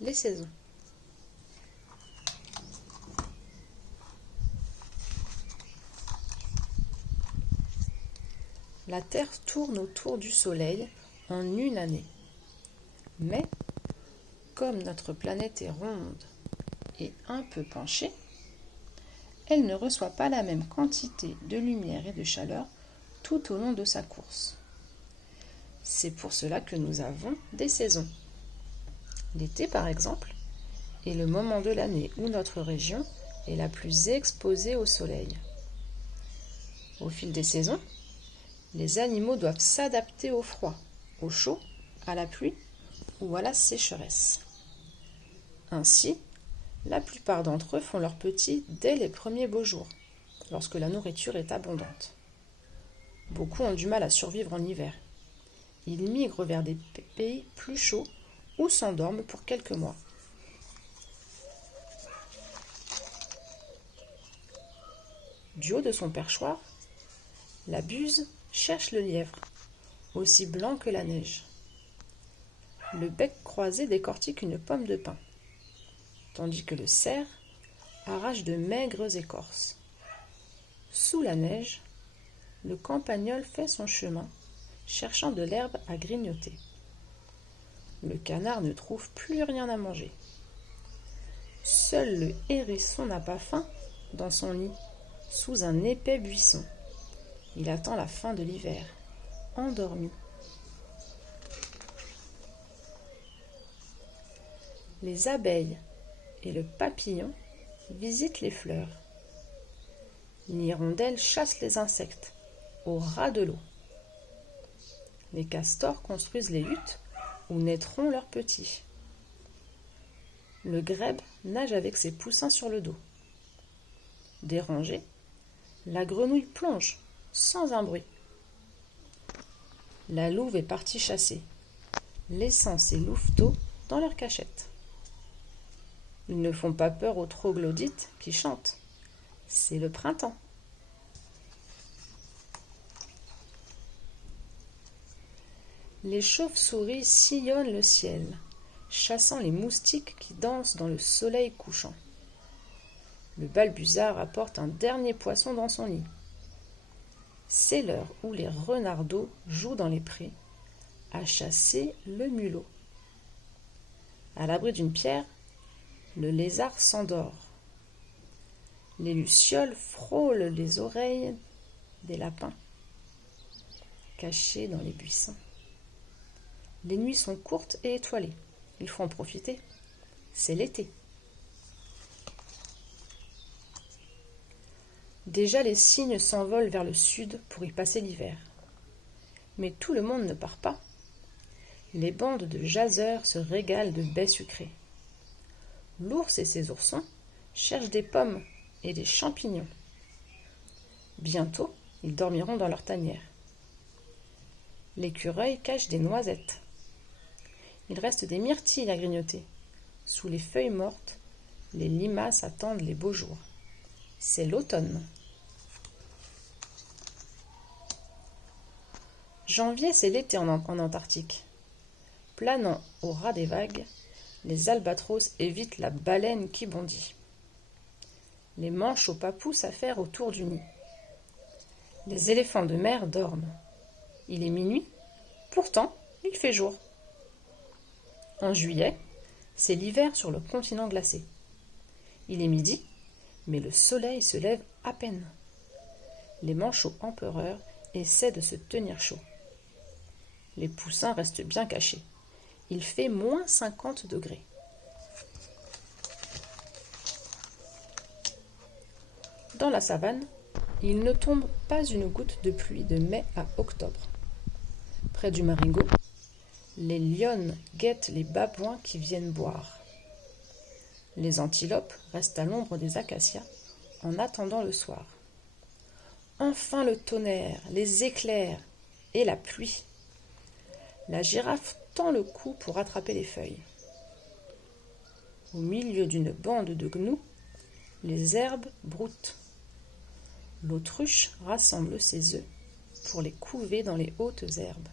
Les saisons. La Terre tourne autour du Soleil en une année. Mais, comme notre planète est ronde et un peu penchée, elle ne reçoit pas la même quantité de lumière et de chaleur tout au long de sa course. C'est pour cela que nous avons des saisons. L'été, par exemple, est le moment de l'année où notre région est la plus exposée au soleil. Au fil des saisons, les animaux doivent s'adapter au froid, au chaud, à la pluie ou à la sécheresse. Ainsi, la plupart d'entre eux font leurs petits dès les premiers beaux jours, lorsque la nourriture est abondante. Beaucoup ont du mal à survivre en hiver. Ils migrent vers des pays plus chauds ou s'endorment pour quelques mois. Du haut de son perchoir, la buse cherche le lièvre, aussi blanc que la neige. Le bec croisé décortique une pomme de pin, tandis que le cerf arrache de maigres écorces. Sous la neige, le campagnol fait son chemin, cherchant de l'herbe à grignoter. Le canard ne trouve plus rien à manger. Seul le hérisson n'a pas faim dans son nid, sous un épais buisson. Il attend la fin de l'hiver, endormi. Les abeilles et le papillon visitent les fleurs. L'hirondelle chasse les insectes au ras de l'eau. Les castors construisent les huttes où naîtront leurs petits. Le grèbe nage avec ses poussins sur le dos. Dérangée, la grenouille plonge sans un bruit. La louve est partie chasser, laissant ses louveteaux dans leur cachette. Ils ne font pas peur aux troglodytes qui chantent. C'est le printemps. Les chauves-souris sillonnent le ciel, chassant les moustiques qui dansent dans le soleil couchant. Le balbuzard apporte un dernier poisson dans son nid. C'est l'heure où les renardeaux jouent dans les prés, à chasser le mulot. À l'abri d'une pierre, le lézard s'endort. Les lucioles frôlent les oreilles des lapins, cachés dans les buissons. Les nuits sont courtes et étoilées. Il faut en profiter. C'est l'été. Déjà les cygnes s'envolent vers le sud pour y passer l'hiver. Mais tout le monde ne part pas. Les bandes de jaseurs se régalent de baies sucrées. L'ours et ses oursons cherchent des pommes et des champignons. Bientôt, ils dormiront dans leur tanière. L'écureuil cache des noisettes. Il reste des myrtilles à grignoter. Sous les feuilles mortes, les limaces attendent les beaux jours. C'est l'automne. Janvier, c'est l'été en Antarctique. Planant au ras des vagues, les albatros évitent la baleine qui bondit. Les manchots papous s'affairent autour du nid. Les éléphants de mer dorment. Il est minuit, pourtant il fait jour. En juillet, c'est l'hiver sur le continent glacé. Il est midi, mais le soleil se lève à peine. Les manchots empereurs essaient de se tenir chaud. Les poussins restent bien cachés. Il fait moins 50 degrés. Dans la savane, il ne tombe pas une goutte de pluie de mai à octobre. Près du marigot, les lionnes guettent les babouins qui viennent boire. Les antilopes restent à l'ombre des acacias en attendant le soir. Enfin le tonnerre, les éclairs et la pluie. La girafe tend le cou pour attraper les feuilles. Au milieu d'une bande de gnous, les herbes broutent. L'autruche rassemble ses œufs pour les couver dans les hautes herbes.